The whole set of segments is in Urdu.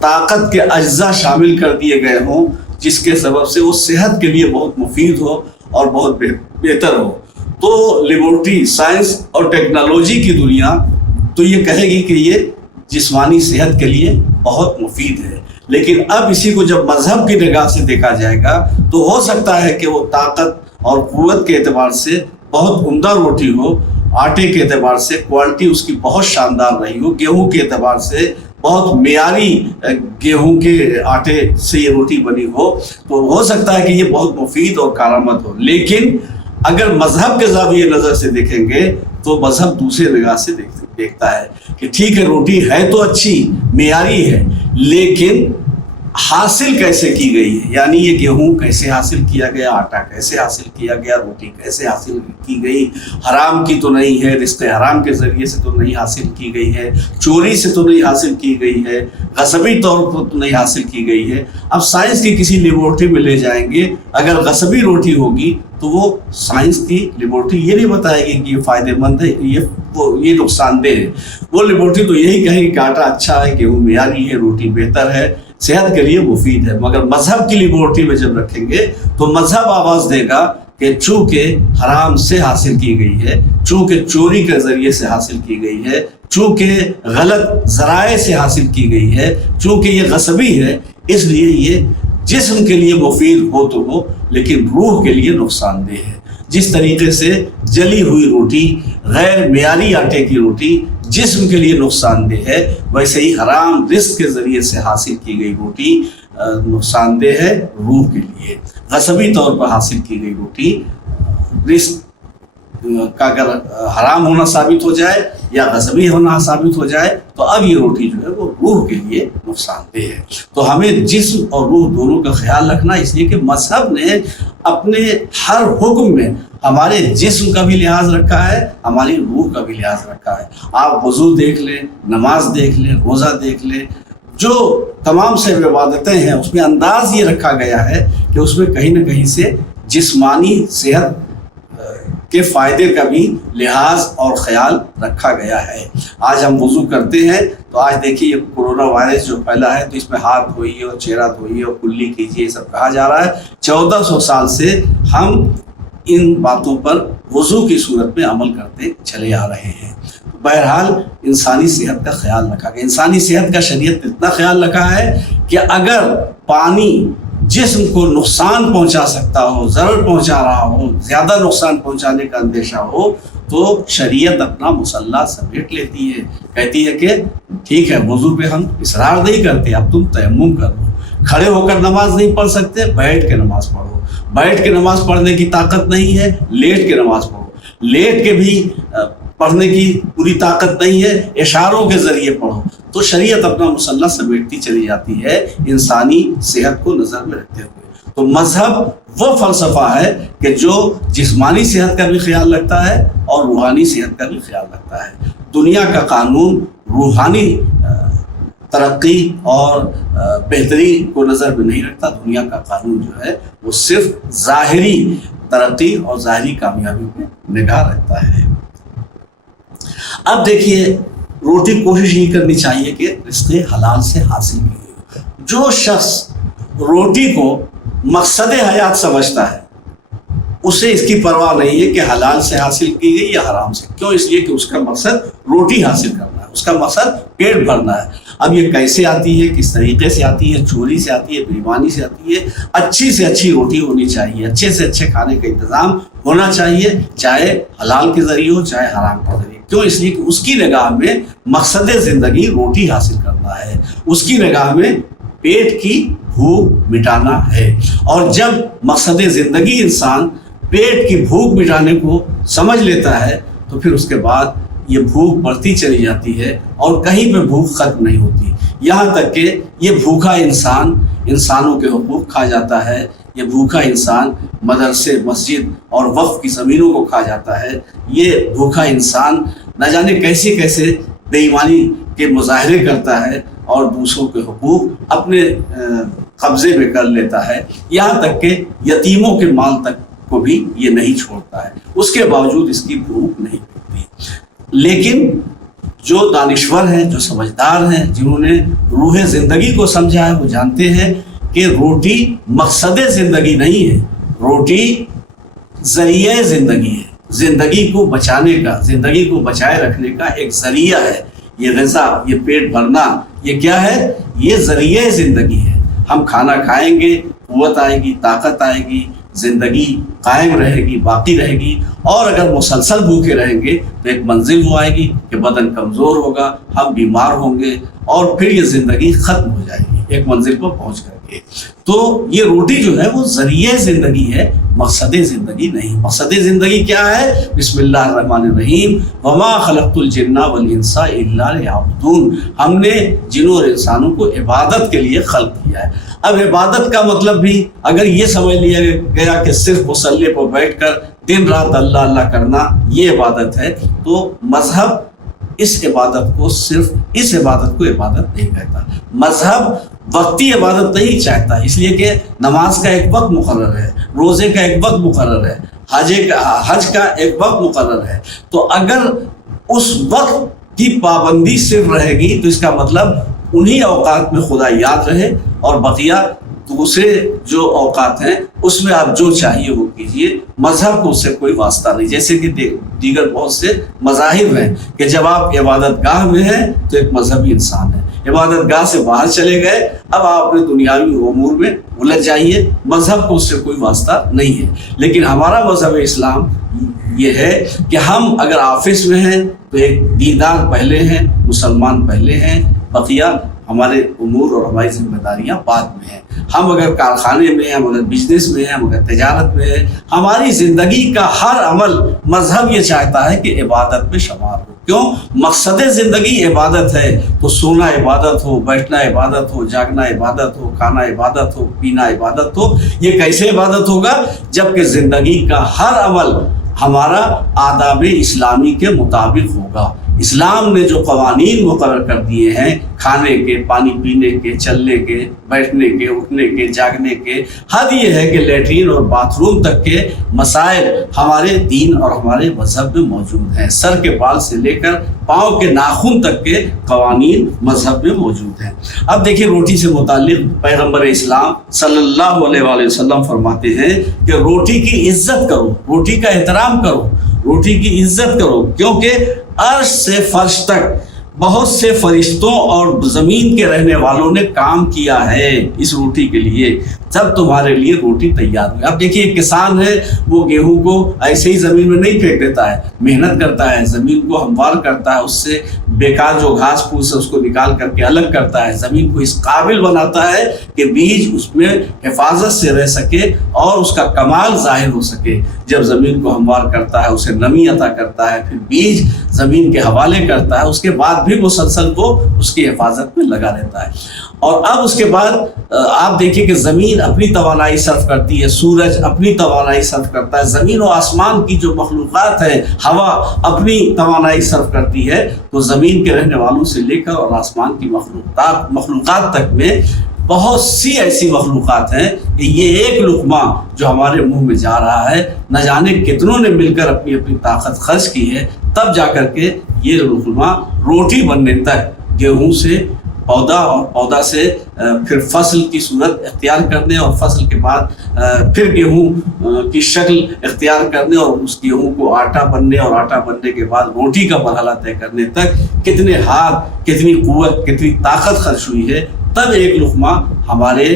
طاقت کے اجزاء شامل کر دیے گئے ہوں جس کے سبب سے وہ صحت کے لیے بہت مفید ہو اور بہت بہتر ہو. تو لیبارٹری سائنس اور ٹیکنالوجی کی دنیا تو یہ کہے گی کہ یہ جسمانی صحت کے لیے بہت مفید ہے. لیکن اب اسی کو جب مذہب کی نگاہ سے دیکھا جائے گا تو ہو سکتا ہے کہ وہ طاقت اور قوت کے اعتبار سے بہت عمدہ روٹی ہو, آٹے کے اعتبار سے کوالٹی اس کی بہت شاندار رہی ہو, گیہوں کے اعتبار سے بہت معیاری گیہوں کے آٹے سے یہ روٹی بنی ہو, تو ہو سکتا ہے کہ یہ بہت مفید اور کارآمد ہو. لیکن اگر مذہب کے زاویے نظر سے دیکھیں گے تو مذہب دوسرے نگاہ سے دیکھتا ہے کہ ٹھیک ہے روٹی ہے تو اچھی معیاری ہے, لیکن حاصل کیسے کی گئی ہے, یعنی یہ گیہوں کیسے حاصل کیا گیا, آٹا کیسے حاصل کیا گیا, روٹی کیسے حاصل کی گئی, حرام کی تو نہیں ہے, رزق حرام کے ذریعے سے تو نہیں حاصل کی گئی ہے, چوری سے تو نہیں حاصل کی گئی ہے, غصبی طور پر تو نہیں حاصل کی گئی ہے. اب سائنس کی کسی لیبارٹری میں لے جائیں گے, اگر غصبی روٹی ہوگی تو وہ سائنس کی لیبارٹری یہ نہیں بتائے گی کہ یہ فائدہ مند ہے, یہ نقصان دہ ہے. وہ لیبارٹری تو یہی کہے گی کہ آٹا اچھا ہے, گیہوں معیاری ہے, روٹی بہتر ہے, صحت کے لیے مفید ہے. مگر مذہب کی لیبارٹری میں جب رکھیں گے تو مذہب آواز دے گا کہ چونکہ حرام سے حاصل کی گئی ہے, چونکہ چوری کے ذریعے سے حاصل کی گئی ہے, چونکہ غلط ذرائع سے حاصل کی گئی ہے, چونکہ یہ غصبی ہے, اس لیے یہ جسم کے لیے مفید ہو تو ہو لیکن روح کے لیے نقصان دہ ہے. جس طریقے سے جلی ہوئی روٹی, غیر معیاری آٹے کی روٹی جسم کے لیے نقصان دہ ہے, ویسے ہی حرام رزق کے ذریعے سے حاصل کی گئی روٹی نقصان دہ ہے روح کے لیے. غصبی طور پر حاصل کی گئی روٹی رزق کا اگر حرام ہونا ثابت ہو جائے یا غصبی ہونا ثابت ہو جائے تو اب یہ روٹی جو ہے وہ روح کے لیے نقصان دہ ہے. تو ہمیں جسم اور روح دونوں کا خیال رکھنا, اس لیے کہ مذہب نے اپنے ہر حکم میں ہمارے جسم کا بھی لحاظ رکھا ہے, ہماری روح کا بھی لحاظ رکھا ہے. آپ وضو دیکھ لیں, نماز دیکھ لیں, روزہ دیکھ لیں, جو تمام سے عبادتیں ہیں اس میں انداز یہ رکھا گیا ہے کہ اس میں کہیں نہ کہیں سے جسمانی صحت کے فائدے کا بھی لحاظ اور خیال رکھا گیا ہے. آج ہم وضو کرتے ہیں تو آج دیکھیے یہ کورونا وائرس جو پھیلا ہے تو اس میں ہاتھ دھوئیے اور چہرہ دھوئیے اور کلی کیجیے, یہ سب کہا جا رہا ہے. 1400 سال سے ہم ان باتوں پر وضو کی صورت میں عمل کرتے چلے آ رہے ہیں. بہرحال انسانی صحت کا خیال رکھا گیا. انسانی صحت کا شریعت اتنا خیال رکھا ہے کہ اگر پانی جسم کو نقصان پہنچا سکتا ہو, ضرر پہنچا رہا ہو, زیادہ نقصان پہنچانے کا اندیشہ ہو, تو شریعت اپنا مسلح سمیٹ لیتی ہے, کہتی ہے کہ ٹھیک ہے وضو پہ ہم اصرار نہیں کرتے, اب تم تیمم کر لو. کھڑے ہو کر نماز نہیں پڑھ سکتے, بیٹھ کے نماز پڑھو. بیٹھ کے نماز پڑھنے کی طاقت نہیں ہے, لیٹ کے نماز پڑھو. لیٹ کے بھی پڑھنے کی پوری طاقت نہیں ہے, اشاروں کے ذریعے پڑھو. تو شریعت اپنا مسلح سمیٹتی چلی جاتی ہے انسانی صحت کو نظر میں رکھتے ہوئے. تو مذہب وہ فلسفہ ہے کہ جو جسمانی صحت کا بھی خیال رکھتا ہے اور روحانی صحت کا بھی خیال رکھتا ہے. دنیا کا قانون روحانی ترقی اور بہتری کو نظر میں نہیں رکھتا. دنیا کا قانون جو ہے وہ صرف ظاہری ترقی اور ظاہری کامیابی پہ نگاہ رکھتا ہے. اب دیکھیے روٹی کوشش یہ کرنی چاہیے کہ رزق حلال سے حاصل کی. جو شخص روٹی کو مقصد حیات سمجھتا ہے اسے اس کی پرواہ نہیں ہے کہ حلال سے حاصل کی گئی یا حرام سے. کیوں؟ اس لیے کہ اس کا مقصد روٹی حاصل کرنا ہے, اس کا مقصد پیٹ بھرنا ہے. اب یہ کیسے آتی ہے, کس طریقے سے آتی ہے, چوری سے آتی ہے, بےایمانی سے آتی ہے. اچھی سے اچھی روٹی ہونی چاہیے, اچھے سے اچھے کھانے کا انتظام ہونا چاہیے, چاہے حلال کے ذریعے ہو چاہے حرام کے ذریعے. کیوں؟ اس لیے کہ اس کی نگاہ میں مقصد زندگی روٹی حاصل کرنا ہے, اس کی نگاہ میں پیٹ کی بھوک مٹانا ہے. اور جب مقصد زندگی انسان پیٹ کی بھوک مٹانے کو سمجھ لیتا ہے تو پھر اس کے بعد یہ بھوک بڑھتی چلی جاتی ہے اور کہیں پہ بھوک ختم نہیں ہوتی, یہاں تک کہ یہ بھوکا انسان انسانوں کے حقوق کھا جاتا ہے. یہ بھوکا انسان مدرسے, مسجد اور وقف کی زمینوں کو کھا جاتا ہے. یہ بھوکا انسان نہ جانے کیسے کیسے بے ایمانی کے مظاہرے کرتا ہے اور دوسروں کے حقوق اپنے قبضے میں کر لیتا ہے. یہاں تک کہ یتیموں کے مال تک کو بھی یہ نہیں چھوڑتا ہے. اس کے باوجود اس کی بھوک نہیں مٹتی. لیکن جو دانشور ہیں، جو سمجھدار ہیں، جنہوں نے روح زندگی کو سمجھا ہے، وہ جانتے ہیں کہ روٹی مقصد زندگی نہیں ہے، روٹی ذریعہ زندگی ہے، زندگی کو بچانے کا، زندگی کو بچائے رکھنے کا ایک ذریعہ ہے۔ یہ غذا، یہ پیٹ بھرنا، یہ کیا ہے؟ یہ ذریعہ زندگی ہے۔ ہم کھانا کھائیں گے، قوت آئے گی، طاقت آئے گی، زندگی قائم رہے گی، باقی رہے گی۔ اور اگر مسلسل بھوکے رہیں گے تو ایک منزل وہ آئے گی کہ بدن کمزور ہوگا، ہم بیمار ہوں گے، اور پھر یہ زندگی ختم ہو جائے گی ایک منزل پر پہنچ کر کے۔ تو یہ روٹی جو ہے وہ ذریعہ زندگی ہے، مقصد زندگی نہیں۔ مقصد زندگی کیا ہے؟ بسم اللہ الرحمن الرحیم، وما خلقت الجن والانس الا لیعبدون۔ ہم نے جنوں اور انسانوں کو عبادت کے لیے خلق کیا ہے۔ اب عبادت کا مطلب بھی اگر یہ سمجھ لیا گیا کہ صرف مصلی پر بیٹھ کر دن رات اللہ اللہ کرنا یہ عبادت ہے، تو مذہب اس عبادت کو صرف اس عبادت کو عبادت نہیں کہتا۔ مذہب وقتی عبادت نہیں چاہتا، اس لیے کہ نماز کا ایک وقت مقرر ہے، روزے کا ایک وقت مقرر ہے، حج کا ایک وقت مقرر ہے۔ تو اگر اس وقت کی پابندی صرف رہے گی تو اس کا مطلب انہی اوقات میں خدا یاد رہے، اور بقیہ دوسرے جو اوقات ہیں اس میں آپ جو چاہیے وہ کیجیے، مذہب کو اس سے کوئی واسطہ نہیں۔ جیسے کہ دیگر بہت سے مذاہب ہیں کہ جب آپ عبادت گاہ میں ہیں تو ایک مذہبی انسان ہے، عبادت گاہ سے باہر چلے گئے، اب آپ اپنے دنیاوی امور میں الجھ جائیے، مذہب کو اس سے کوئی واسطہ نہیں ہے۔ لیکن ہمارا مذہب اسلام یہ ہے کہ ہم اگر آفس میں ہیں تو ایک دیندار پہلے ہیں، مسلمان پہلے ہیں، بقیہ ہمارے امور اور ہماری ذمہ داریاں بعد میں ہیں۔ ہم اگر کارخانے میں ہیں، ہم اگر بزنس میں ہیں، ہم اگر تجارت میں ہیں، ہماری زندگی کا ہر عمل مذہب یہ چاہتا ہے کہ عبادت میں شمار ہو۔ کیوں؟ مقصد زندگی عبادت ہے، تو سونا عبادت ہو، بیٹھنا عبادت ہو، جاگنا عبادت ہو، کھانا عبادت ہو، پینا عبادت ہو۔ یہ کیسے عبادت ہوگا؟ جبکہ زندگی کا ہر عمل ہمارا آداب اسلامی کے مطابق ہوگا۔ اسلام نے جو قوانین مقرر کر دیے ہیں، کھانے کے، پانی پینے کے، چلنے کے، بیٹھنے کے، اٹھنے کے، جاگنے کے، حد یہ ہے کہ لیٹرین اور باتھ روم تک کے مسائل ہمارے دین اور ہمارے مذہب میں موجود ہیں۔ سر کے بال سے لے کر پاؤں کے ناخن تک کے قوانین مذہب میں موجود ہیں۔ اب دیکھیں روٹی سے متعلق پیغمبر اسلام صلی اللہ علیہ وآلہ وسلم فرماتے ہیں کہ روٹی کی عزت کرو، روٹی کا احترام کرو، روٹی کی عزت کرو، کیونکہ عرش سے فرش تک بہت سے فرشتوں اور زمین کے رہنے والوں نے کام کیا ہے اس روٹی کے لیے، تب تمہارے لیے روٹی تیار ہوئی۔ اب دیکھیے ایک کسان ہے، وہ گیہوں کو ایسے ہی زمین میں نہیں پھینک دیتا ہے، محنت کرتا ہے، زمین کو ہموار کرتا ہے، اس سے بیکار جو گھاس پھوس ہے اس کو نکال کر کے الگ کرتا ہے، زمین کو اس قابل بناتا ہے کہ بیج اس میں حفاظت سے رہ سکے اور اس کا کمال ظاہر ہو سکے۔ جب زمین کو ہموار کرتا ہے، اسے نمی عطا کرتا ہے، پھر بیج زمین کے حوالے کرتا ہے، اس کے بعد بھی مسلسل وہ اس کی حفاظت میں لگا رہتا ہے۔ اور اب اس کے بعد آپ دیکھیں کہ زمین اپنی توانائی صرف کرتی ہے، سورج اپنی توانائی صرف کرتا ہے، زمین و آسمان کی جو مخلوقات ہے، ہوا اپنی توانائی صرف کرتی ہے۔ تو زمین کے رہنے والوں سے لے کر اور آسمان کی مخلوقات تک میں بہت سی ایسی مخلوقات ہیں کہ یہ ایک لقمہ جو ہمارے منہ میں جا رہا ہے، نہ جانے کتنوں نے مل کر اپنی اپنی طاقت خرچ کی ہے، تب جا کر کے یہ لقمہ روٹی بننے تک گیہوں سے پودا اور پودا سے پھر فصل کی صورت اختیار کرنے اور فصل کے بعد پھر گیہوں کی شکل اختیار کرنے اور اس گیہوں کو آٹا بننے اور آٹا بننے کے بعد روٹی کا مرحلہ طے کرنے تک کتنے ہاتھ، کتنی قوت، کتنی طاقت خرچ ہوئی ہے، تب ایک لقمہ ہمارے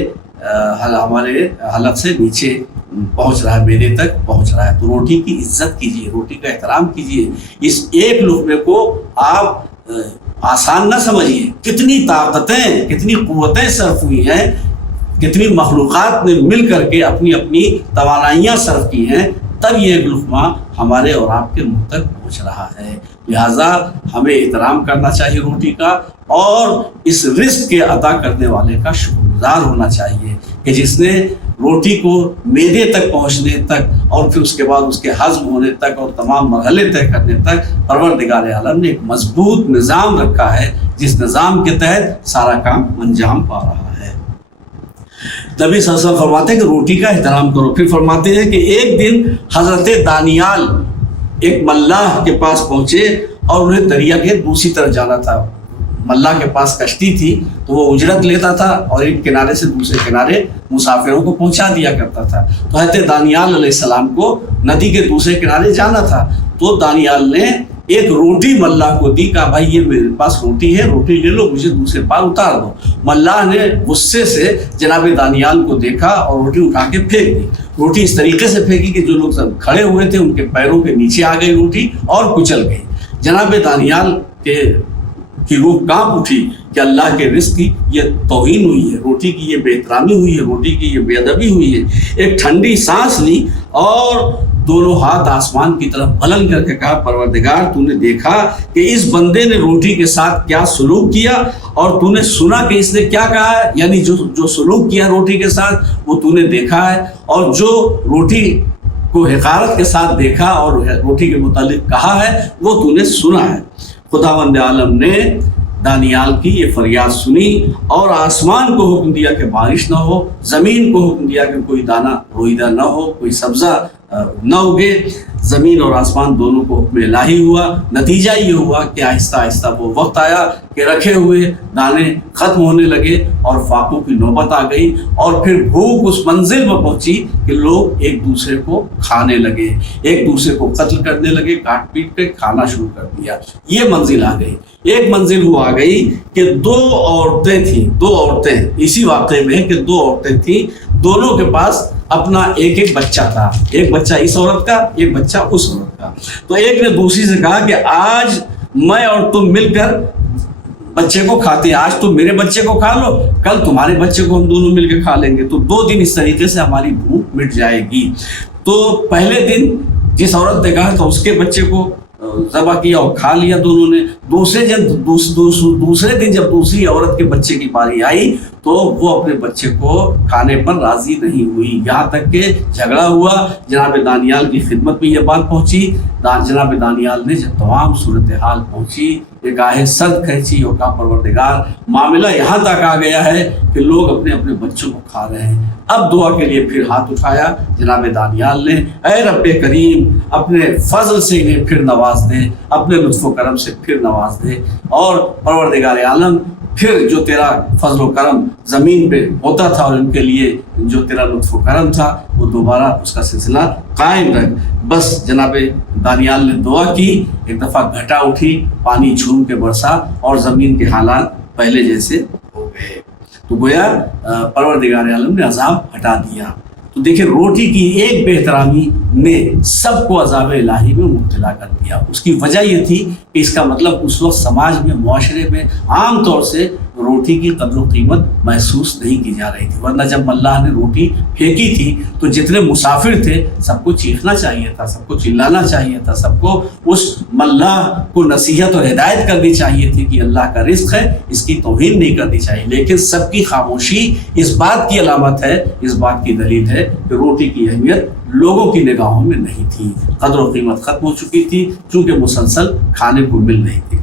حلق سے نیچے پہنچ رہا ہے، میرے تک پہنچ رہا ہے۔ تو روٹی کی عزت کیجیے، روٹی کا احترام کیجیے۔ اس ایک لقمے کو آپ آسان نہ سمجھیے، کتنی طاقتیں، کتنی قوتیں صرف ہوئی ہیں، کتنی مخلوقات نے مل کر کے اپنی اپنی توانائیاں صرف کی ہیں، تب یہ ایک لقمہ ہمارے اور آپ کے منہ تک پہنچ رہا ہے۔ لہٰذا ہمیں احترام کرنا چاہیے روٹی کا، اور اس رزق کے عطا کرنے والے کا شکر گزار ہونا چاہیے کہ جس نے روٹی کو معدے تک پہنچنے تک اور پھر اس کے بعد اس کے ہضم ہونے تک اور تمام مرحلے طے کرنے تک پروردگار عالم نے ایک مضبوط نظام رکھا ہے، جس نظام کے تحت سارا کام انجام پا رہا ہے۔ نبی صلی اللہ علیہ وسلم فرماتے ہیں کہ روٹی کا احترام کرو۔ پھر فرماتے ہیں کہ ایک دن حضرت دانیال ایک ملاح کے پاس پہنچے اور انہیں دریا کے دوسری طرف جانا تھا. ملا کے پاس کشتی تھی تو وہ اجرت لیتا تھا اور ایک کنارے سے دوسرے کنارے مسافروں کو پہنچا دیا کرتا تھا. تو حضرت دانیال علیہ السلام کو ندی کے دوسرے کنارے جانا تھا. تو دانیال نے ایک روٹی ملا کو دی, کہا بھائی یہ میرے پاس روٹی ہے, روٹی لے لو, مجھے دوسرے پار اتار دو. ملا نے غصے سے جناب دانیال کو دیکھا اور روٹی اٹھا کے پھینک دی. روٹی اس طریقے سے پھینکی کہ جو لوگ سب کھڑے ہوئے تھے ان کے پیروں کے نیچے آ گئی روٹی اور کچل گئی. جناب دانیال کی روح کانپ اٹھی کہ اللہ کے رزق کی یہ توہین ہوئی ہے, روٹی کی یہ بے احترامی ہوئی ہے, روٹی کی یہ بے ادبی ہوئی ہے. ایک ٹھنڈی سانس لی اور دونوں ہاتھ آسمان کی طرف بلند کر کے کہا پروردگار تو نے دیکھا کہ اس بندے نے روٹی کے ساتھ کیا سلوک کیا اور تو نے سنا کہ اس نے کیا کہا ہے, یعنی جو سلوک کیا روٹی کے ساتھ وہ تو نے دیکھا ہے, اور جو روٹی کو حقارت کے ساتھ دیکھا اور روٹی کے متعلق کہا ہے وہ تو نے سنا ہے. خداوند عالم نے دانیال کی یہ فریاد سنی اور آسمان کو حکم دیا کہ بارش نہ ہو, زمین کو حکم دیا کہ کوئی دانہ روئیدہ نہ ہو, کوئی سبزہ نہ اگے. زمین اور آسمان دونوں کو حکم الہی ہوا. نتیجہ یہ ہوا کہ آہستہ آہستہ وہ وقت آیا کہ رکھے ہوئے دانے ختم ہونے لگے اور فاقوں کی نوبت آ گئی, اور پھر بھوک اس منزل پر پہنچی کہ لوگ ایک دوسرے کو کھانے لگے, ایک دوسرے کو قتل کرنے لگے, کاٹ پیٹ کے کھانا شروع کر دیا. یہ منزل آ گئی. ایک منزل وہ آ گئی کہ دو عورتیں اسی واقعے میں کہ دو عورتیں تھیں, دونوں کے پاس اپنا ایک بچہ تھا, ایک بچہ اس عورت کا, ایک بچہ اس عورت کا. تو ایک نے دوسری سے کہا کہ آج میں اور تم مل کر بچے کو کھاتے ہیں, آج تم میرے بچے کو کھا لو, کل تمہارے بچے کو ہم دونوں مل کے کھا لیں گے, تو 2 دن اس طریقے سے ہماری بھوک مٹ جائے گی. تو پہلے دن جس عورت نے کہا تو اس کے بچے کو ذبح کیا اور کھا لیا دونوں نے. دوسرے دن جب دوسری عورت کے بچے کی باری آئی تو وہ اپنے بچے کو کھانے پر راضی نہیں ہوئی, یہاں تک کہ جھگڑا ہوا. جناب دانیال کی خدمت میں یہ بات پہنچی. جناب دانیال نے جب تمام صورتحال پہنچی, ایک آہ سرد کھینچی اور کہا پروردگار معاملہ یہاں تک آ گیا ہے کہ لوگ اپنے اپنے بچوں کو کھا رہے ہیں. اب دعا کے لیے پھر ہاتھ اٹھایا جناب دانیال نے, اے رب کریم اپنے فضل سے انہیں پھر نواز دے, اپنے لطف و کرم سے پھر نواز دے, اور پروردگار عالم پھر جو تیرا فضل و کرم زمین پہ ہوتا تھا اور ان کے لیے جو تیرا لطف و کرم تھا وہ دوبارہ اس کا سلسلہ قائم رکھ. بس جناب دانیال نے دعا کی, ایک دفعہ گھٹا اٹھی, پانی جھوم کے برسا اور زمین کے حالات پہلے جیسے ہو گئے. تو گویا پروردگار عالم نے عذاب ہٹا دیا. تو دیکھیں روٹی کی ایک بے احترامی نے سب کو عذاب الہی میں مبتلا کر دیا. اس کی وجہ یہ تھی کہ اس کا مطلب اس وقت سماج میں, معاشرے میں عام طور سے روٹی کی قدر و قیمت محسوس نہیں کی جا رہی تھی. ورنہ جب اللہ نے روٹی پھینکی تھی تو جتنے مسافر تھے سب کو چیخنا چاہیے تھا, سب کو چلانا چاہیے تھا, سب کو اس ملاح کو نصیحت اور ہدایت کرنی چاہیے تھی کہ اللہ کا رزق ہے, اس کی توہین نہیں کرنی چاہیے. لیکن سب کی خاموشی اس بات کی علامت ہے, اس بات کی دلیل ہے کہ روٹی کی اہمیت لوگوں کی نگاہوں میں نہیں تھی, قدر و قیمت ختم ہو چکی تھی چونکہ مسلسل کھانے کو مل رہی تھی.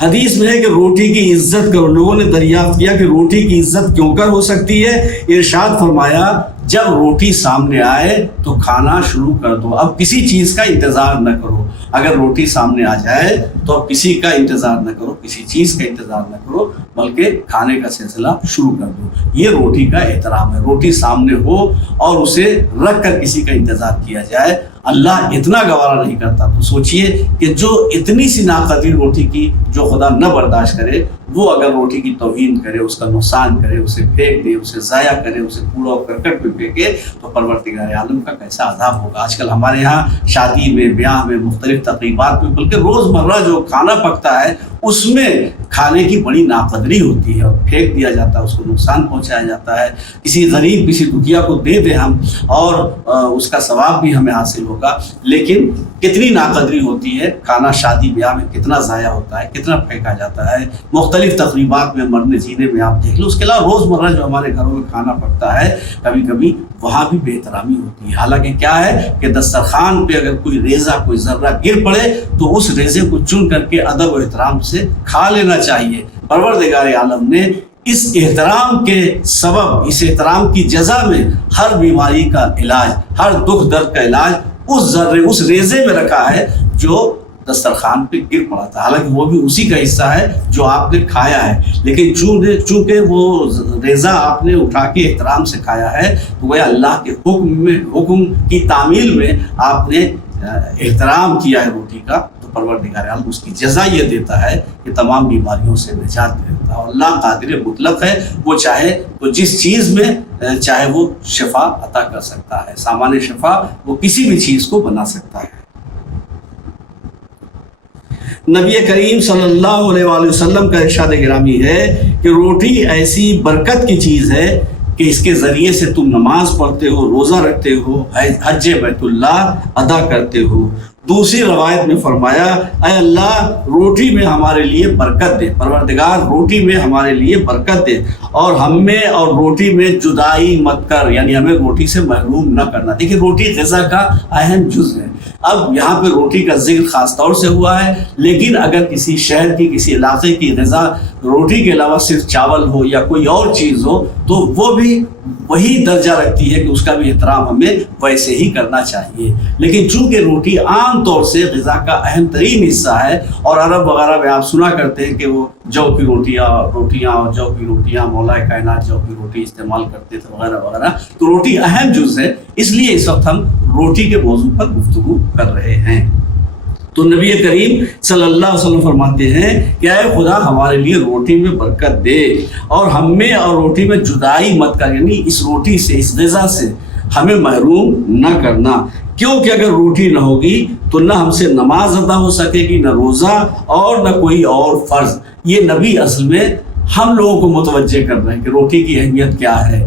حدیث میں ہے کہ روٹی کی عزت کرو. لوگوں نے دریافت کیا کہ روٹی کی عزت کیوں کر ہو سکتی ہے؟ ارشاد فرمایا جب روٹی سامنے آئے تو کھانا شروع کر دو, اب کسی چیز کا انتظار نہ کرو. اگر روٹی سامنے آ جائے تو اب کسی کا انتظار نہ کرو, کسی چیز کا انتظار نہ کرو, بلکہ کھانے کا سلسلہ شروع کر دو. یہ روٹی کا احترام ہے. روٹی سامنے ہو اور اسے رکھ کر کسی کا انتظار کیا جائے, اللہ اتنا گوارا نہیں کرتا. تو سوچئے کہ جو اتنی سی ناقدری روٹی کی جو خدا نہ برداشت کرے, وہ اگر روٹی کی توہین کرے, اس کا نقصان کرے, اسے پھینک دے, اسے ضائع کرے, اسے کوڑا و کرکٹ پہ پھینکے, تو پروردگار عالم کا کیسا عذاب ہوگا. آج کل ہمارے یہاں شادی میں, بیاہ میں, مختلف تقریبات میں, بلکہ روزمرہ جو کھانا پکتا ہے اس میں کھانے کی بڑی ناقدری ہوتی ہے اور پھینک دیا جاتا ہے, اس کو نقصان پہنچایا جاتا ہے. کسی غریب, کسی دکھیا کو دے دیں ہم اور اس کا ثواب بھی ہمیں حاصل ہوگا. لیکن کتنی ناقدری ہوتی ہے, کھانا شادی بیاہ میں کتنا ضائع ہوتا ہے, کتنا پھینکا جاتا ہے. مختلف تقریبات میں, مرنے جینے میں آپ دیکھ لو. اس کے علاوہ روزمرہ جو ہمارے گھروں میں کھانا پکتا ہے, کبھی کبھی وہاں بھی بے احترامی ہوتی ہے. حالانکہ کیا ہے کہ دسترخوان پہ اگر کوئی ریزہ, کوئی ذرہ گر پڑے تو اس ریزے کو چن کر کے ادب و احترام سے کھا لینا چاہیے. پروردگار عالم نے اس احترام کے سبب, اس احترام کی جزا میں ہر بیماری کا علاج, ہر دکھ درد کا علاج اس ذرے, اس ریزے میں رکھا ہے جو دسترخوان پہ گر پڑا تھا، حالانکہ وہ بھی اسی کا حصہ ہے جو آپ نے کھایا ہے، لیکن چونکہ وہ ریزہ آپ نے اٹھا کے احترام سے کھایا ہے تو وہ اللہ کے حکم کی تعمیل میں آپ نے احترام کیا ہے روٹی کا، تو پروردگار عالم اس کی جزا یہ دیتا ہے کہ تمام بیماریوں سے نجات دیتا ہے۔ اور اللہ قادر مطلق ہے، وہ چاہے تو جس چیز میں چاہے وہ شفا عطا کر سکتا ہے، سامان شفا وہ کسی بھی چیز کو بنا سکتا ہے۔ نبی کریم صلی اللہ علیہ وآلہ وسلم کا ارشاد گرامی ہے کہ روٹی ایسی برکت کی چیز ہے کہ اس کے ذریعے سے تم نماز پڑھتے ہو، روزہ رکھتے ہو، حج بیت اللہ ادا کرتے ہو۔ دوسری روایت میں فرمایا، اے اللہ روٹی میں ہمارے لیے برکت دے، پروردگار روٹی میں ہمارے لیے برکت دے اور ہم میں اور روٹی میں جدائی مت کر، یعنی ہمیں روٹی سے محروم نہ کرنا۔ دیکھیے روٹی غذا کا اہم جز ہے۔ اب یہاں پہ روٹی کا ذکر خاص طور سے ہوا ہے، لیکن اگر کسی شہر کی کسی علاقے کی غذا روٹی کے علاوہ صرف چاول ہو یا کوئی اور چیز ہو تو وہ بھی وہی درجہ رکھتی ہے کہ اس کا بھی احترام ہمیں ویسے ہی کرنا چاہیے۔ لیکن چونکہ روٹی عام طور سے غذا کا اہم ترین حصہ ہے، اور عرب وغیرہ میں آپ سنا کرتے ہیں کہ وہ جو کی روٹیاں اور جو کی روٹیاں مولا کائنات جو کی روٹی استعمال کرتے تھے وغیرہ وغیرہ، تو روٹی اہم جز ہے، اس لیے اس وقت ہم روٹی کے موضوع پر گفتگو کر رہے ہیں۔ تو نبی کریم صلی اللہ علیہ وسلم فرماتے ہیں کہ اے خدا ہمارے لیے روٹی میں برکت دے اور ہم میں اور روٹی میں جدائی مت کر، یعنی اس روٹی سے، اس غذا سے ہمیں محروم نہ کرنا، کیونکہ اگر روٹی نہ ہوگی تو نہ ہم سے نماز ادا ہو سکے گی، نہ روزہ اور نہ کوئی اور فرض۔ یہ نبی اصل میں ہم لوگوں کو متوجہ کر رہے ہیں کہ روٹی کی اہمیت کیا ہے،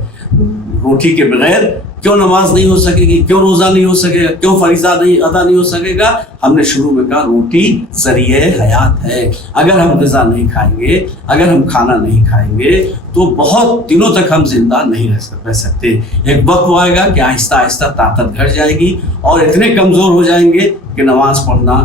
روٹی کے بغیر کیوں نماز نہیں ہو سکے گی، کیوں روزہ نہیں ہو سکے گا، کیوں فریضہ ادا نہیں ہو سکے گا۔ ہم نے شروع میں کہا روٹی ذریعہ حیات ہے، اگر ہم غذا نہیں کھائیں گے، اگر ہم کھانا نہیں کھائیں گے تو بہت دنوں تک ہم زندہ نہیں رہ سکتے۔ ایک وقت وہ آئے گا کہ آہستہ آہستہ طاقت گھٹ جائے گی اور اتنے کمزور ہو جائیں گے کہ نماز پڑھنا،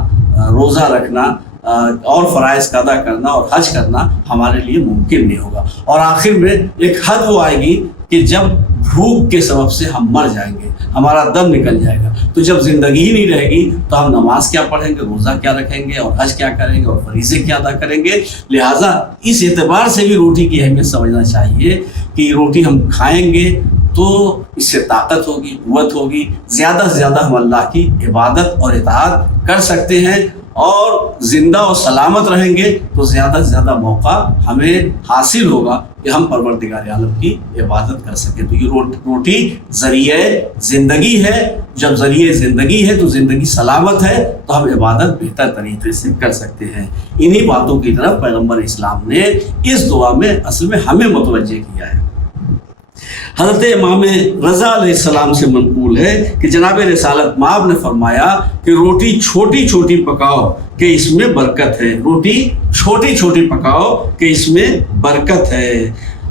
روزہ رکھنا اور فرائض کا ادا کرنا اور حج کرنا ہمارے لیے ممکن نہیں ہوگا، اور آخر میں ایک حد وہ آئے گی کہ جب بھوک کے سبب سے ہم مر جائیں گے، ہمارا دم نکل جائے گا۔ تو جب زندگی ہی نہیں رہے گی تو ہم نماز کیا پڑھیں گے، روزہ کیا رکھیں گے، اور حج کیا کریں گے، اور فریضے کیا ادا کریں گے۔ لہٰذا اس اعتبار سے بھی روٹی کی اہمیت سمجھنا چاہیے کہ روٹی ہم کھائیں گے تو اس سے طاقت ہوگی، قوت ہوگی، زیادہ سے زیادہ ہم اللہ کی عبادت اور اطاعت کر سکتے ہیں، اور زندہ اور سلامت رہیں گے تو زیادہ سے زیادہ موقع ہمیں حاصل ہوگا کہ ہم پروردگار عالم کی عبادت کر سکیں۔ تو یہ روٹی ذریعہ زندگی ہے، جب ذریعہ زندگی ہے تو زندگی سلامت ہے تو ہم عبادت بہتر طریقے سے کر سکتے ہیں۔ انہی باتوں کی طرف پیغمبر اسلام نے اس دعا میں اصل میں ہمیں متوجہ کیا ہے۔ حضرت امام رضا علیہ السلام سے منقول ہے کہ جناب رسالت مآب نے فرمایا کہ روٹی چھوٹی چھوٹی پکاؤ کہ اس میں برکت ہے، روٹی چھوٹی چھوٹی پکاؤ کہ اس میں برکت ہے،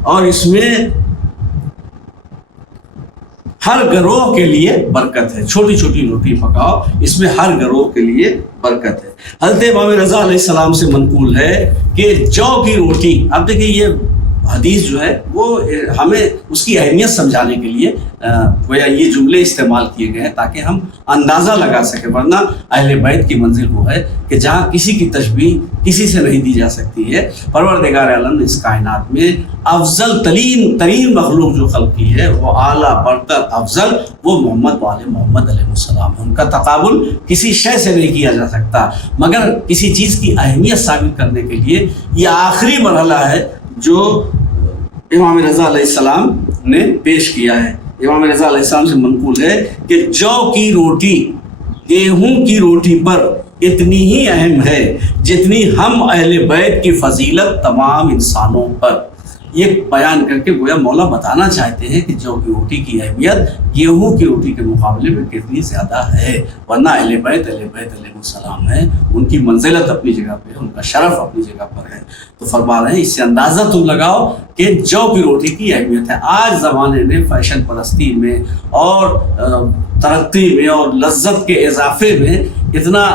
اور اس میں ہر گروہ کے لیے برکت ہے۔ چھوٹی چھوٹی روٹی پکاؤ، اس میں ہر گروہ کے لیے برکت ہے۔ حضرت امام رضا علیہ السلام سے منقول ہے کہ جو کی روٹی، اب دیکھیں یہ حدیث جو ہے وہ ہمیں اس کی اہمیت سمجھانے کے لیے گویا یہ جملے استعمال کیے گئے ہیں تاکہ ہم اندازہ لگا سکیں، ورنہ اہل بیت کی منزل وہ ہے کہ جہاں کسی کی تشبیہ کسی سے نہیں دی جا سکتی ہے۔ پروردگار عالم نے اس کائنات میں افضل ترین مخلوق جو خلق کی ہے، وہ اعلیٰ برتر افضل، وہ محمد وآل محمد علیہ السلام، ان کا تقابل کسی شے سے نہیں کیا جا سکتا، مگر کسی چیز کی اہمیت ثابت کرنے کے لیے یہ آخری مرحلہ ہے جو امام رضا علیہ السلام نے پیش کیا ہے۔ امام رضا علیہ السلام سے منقول ہے کہ جو کی روٹی گیہوں کی روٹی پر اتنی ہی اہم ہے جتنی ہم اہل بیت کی فضیلت تمام انسانوں پر۔ یہ بیان کر کے گویا مولا بتانا چاہتے ہیں کہ جو کی روٹی کی اہمیت گیہوں کی روٹی کے مقابلے میں کتنی زیادہ ہے، ورنہ اہل بیت علیہ السلام ہے، ان کی منزلت اپنی جگہ پہ ہے، ان کا شرف اپنی جگہ پر ہے۔ تو فرما رہے ہیں اس سے اندازہ تم لگاؤ کہ جو کی روٹی کی اہمیت ہے۔ آج زمانے نے فیشن پرستی میں اور ترقی میں اور لذت کے اضافے میں اتنا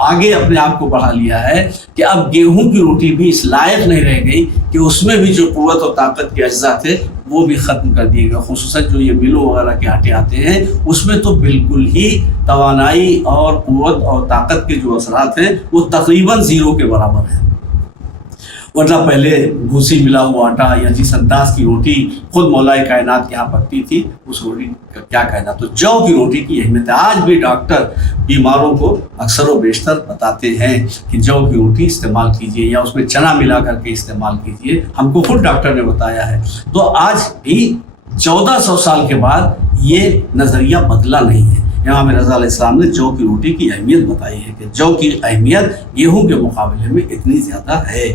آگے اپنے آپ کو بڑھا لیا ہے کہ اب گیہوں کی روٹی بھی اس لائق نہیں رہ گئی کہ اس میں بھی جو قوت اور طاقت کے اجزاء تھے وہ بھی ختم کر دیے گئے. خصوصاً جو یہ ملوں وغیرہ کے آٹے آتے ہیں اس میں تو بالکل ہی توانائی اور قوت اور طاقت کے جو اثرات ہیں وہ تقریباً زیرو کے برابر ہیں. ورنہ پہلے بھوسی ملا ہوا آٹا یا جس انداز کی روٹی خود مولا کائنات کے یہاں پکتی تھی اس روٹی کا کیا کہنا. تو جو کی روٹی کی اہمیت ہے. آج بھی ڈاکٹر بیماروں کو اکثر و بیشتر بتاتے ہیں کہ جو کی روٹی استعمال کیجیے یا اس میں چنا ملا کر کے استعمال کیجیے. ہم کو خود ڈاکٹر نے بتایا ہے. تو آج بھی 1400 سال کے بعد یہ نظریہ بدلا نہیں ہے. امام رضا علیہ السلام نے جو کی روٹی کی اہمیت بتائی ہے کہ جو کی اہمیت گیہوں کے مقابلے میں اتنی زیادہ ہے.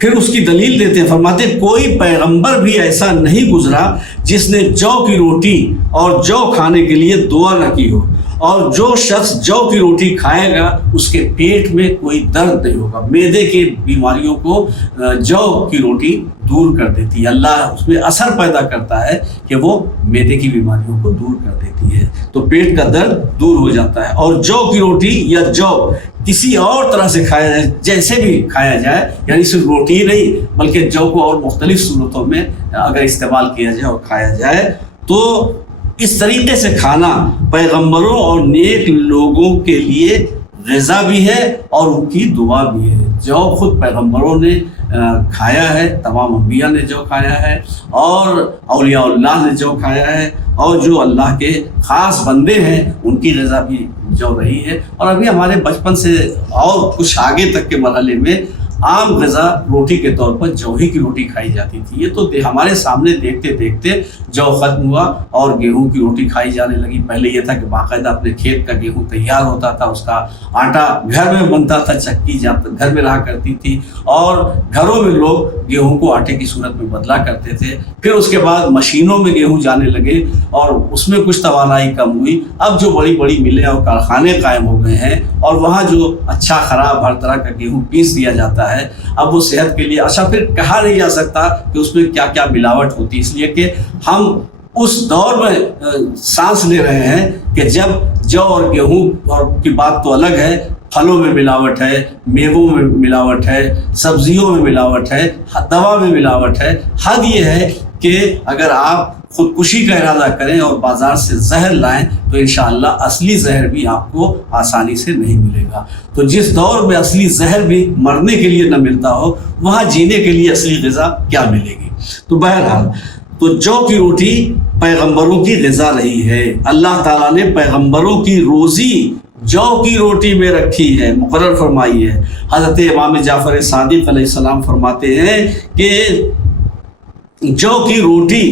پھر اس کی دلیل دیتے ہیں, فرماتے ہیں کوئی پیغمبر بھی ایسا نہیں گزرا جس نے جو کی روٹی اور جو کھانے کے لیے دعا نہ کی ہو, اور جو شخص جو کی روٹی کھائے گا اس کے پیٹ میں کوئی درد نہیں ہوگا. معدے کی بیماریوں کو جو کی روٹی دور کر دیتی ہے. اللہ اس میں اثر پیدا کرتا ہے کہ وہ معدے کی بیماریوں کو دور کر دیتی ہے, تو پیٹ کا درد دور ہو جاتا ہے. اور جو کی روٹی یا جو کسی اور طرح سے کھایا جائے, جیسے بھی کھایا جائے, یعنی صرف روٹی ہی نہیں بلکہ جو کو اور مختلف صورتوں میں اگر استعمال کیا جائے اور کھایا جائے, تو اس طریقے سے کھانا پیغمبروں اور نیک لوگوں کے لیے غذا بھی ہے اور ان کی دعا بھی ہے. جو خود پیغمبروں نے کھایا ہے, تمام انبیاء نے جو کھایا ہے, اور اولیاء اللہ نے جو کھایا ہے, اور جو اللہ کے خاص بندے ہیں ان کی غذا بھی جو رہی ہے. اور ابھی ہمارے بچپن سے اور کچھ آگے تک کے مرحلے میں عام غذا روٹی کے طور پر جو ہی کی روٹی کھائی جاتی تھی. یہ تو ہمارے سامنے دیکھتے دیکھتے جو ختم ہوا اور گیہوں کی روٹی کھائی جانے لگی. پہلے یہ تھا کہ باقاعدہ اپنے کھیت کا گیہوں تیار ہوتا تھا, اس کا آٹا گھر میں بنتا تھا, چکی گھر میں رہا کرتی تھی, اور گھروں میں لوگ گیہوں کو آٹے کی صورت میں بدلا کرتے تھے. پھر اس کے بعد مشینوں میں گیہوں جانے لگے اور اس میں کچھ توانائی کم ہوئی. اب جو بڑی بڑی ملیں اور کارخانے قائم ہو گئے ہیں اور وہاں جو اچھا خراب ہر طرح کا گیہوں پیس دیا جاتا ہے, اب وہ صحت کے لیے اچھا پھر کہا نہیں جا سکتا کہ اس میں کیا کیا ملاوٹ ہوتی ہے, اس لیے کہ ہم اس دور میں سانس لے رہے ہیں کہ جب جو اور گیہوں اور کی بات تو الگ ہے, پھلوں میں ملاوٹ ہے, میووں میں ملاوٹ ہے, سبزیوں میں ملاوٹ ہے, دوا میں ملاوٹ ہے. حد یہ ہے کہ اگر آپ خودکشی کا ارادہ کریں اور بازار سے زہر لائیں تو انشاءاللہ اصلی زہر بھی آپ کو آسانی سے نہیں ملے گا. تو جس دور میں اصلی زہر بھی مرنے کے لیے نہ ملتا ہو, وہاں جینے کے لیے اصلی غذا کیا ملے گی. تو بہرحال تو جو کی روٹی پیغمبروں کی غذا رہی ہے. اللہ تعالیٰ نے پیغمبروں کی روزی جو کی روٹی میں رکھی ہے, مقرر فرمائی ہے. حضرت امام جعفر صادق علیہ السلام فرماتے ہیں کہ جو کی روٹی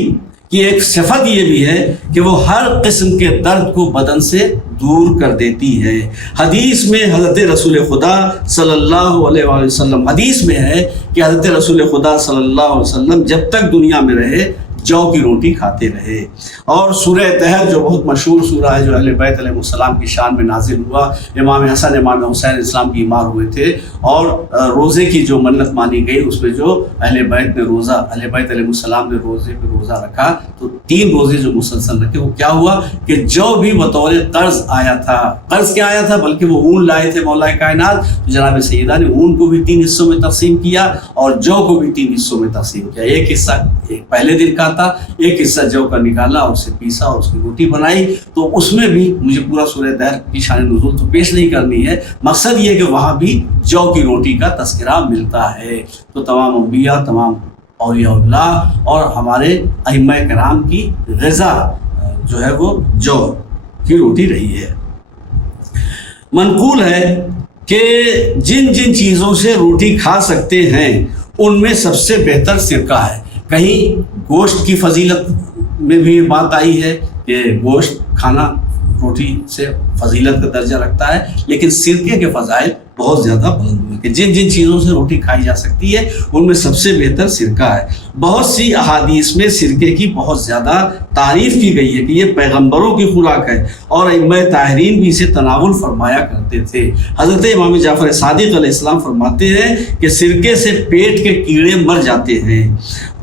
کی ایک صفت یہ بھی ہے کہ وہ ہر قسم کے درد کو بدن سے دور کر دیتی ہے. حدیث میں حضرت رسول خدا صلی اللہ علیہ وآلہ وسلم حدیث میں ہے کہ حضرت رسول خدا صلی اللہ علیہ وسلم جب تک دنیا میں رہے جو کی روٹی کھاتے رہے. اور سورہ طہر جو بہت مشہور سورہ ہے جو اہل بیت علیہ السلام کی شان میں نازل ہوا, امام حسن امام حسین اسلام کی بیمار ہوئے تھے اور روزے کی جو منت مانی گئی اس میں جو اہل بیت نے روزہ اہل بیت علیہ السلام نے روزے پہ روزہ رکھا تو 3 روزے جو مسلسل رکھے, وہ کیا ہوا کہ جو بھی بطور قرض آیا تھا, قرض کیا آیا تھا بلکہ وہ اون لائے تھے مولا کائنات, تو جناب سیدہ نے اون کو بھی 3 حصوں میں تقسیم کیا اور جو کو بھی 3 حصوں میں تقسیم کیا. ایک حصہ پہلے دن کا تھا, ایک حصہ جو کا نکالا اور اسے پیسا اور اس کی روٹی بنائی. تو اس میں بھی مجھے پورا سورہ طہر کی شان نزول تو پیش نہیں کرنی ہے, مقصد یہ کہ وہاں بھی جو کی روٹی کا تذکرہ ملتا ہے. تو تمام انبیاء, تمام اولیاء اللہ اور ہمارے ائمہ کرام کی غذا جو ہے وہ جو کی روٹی رہی ہے. منقول ہے کہ جن جن چیزوں سے روٹی کھا سکتے ہیں ان میں سب سے بہتر سرکہ ہے. کہیں گوشت کی فضیلت میں بھی یہ بات آئی ہے کہ گوشت کھانا روٹی سے فضیلت کا درجہ رکھتا ہے, لیکن سرکے کے فضائل بہت زیادہ بلند ہوئے کہ جن جن چیزوں سے روٹی کھائی جا سکتی ہے ان میں سب سے بہتر سرکہ ہے. بہت سی احادیث میں سرکے کی بہت زیادہ تعریف کی گئی ہے کہ یہ پیغمبروں کی خوراک ہے اور ائمہ طاہرین بھی اسے تناول فرمایا کرتے تھے. حضرت امام جعفر صادق علیہ السلام فرماتے ہیں کہ سرکے سے پیٹ کے کیڑے مر جاتے ہیں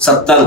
70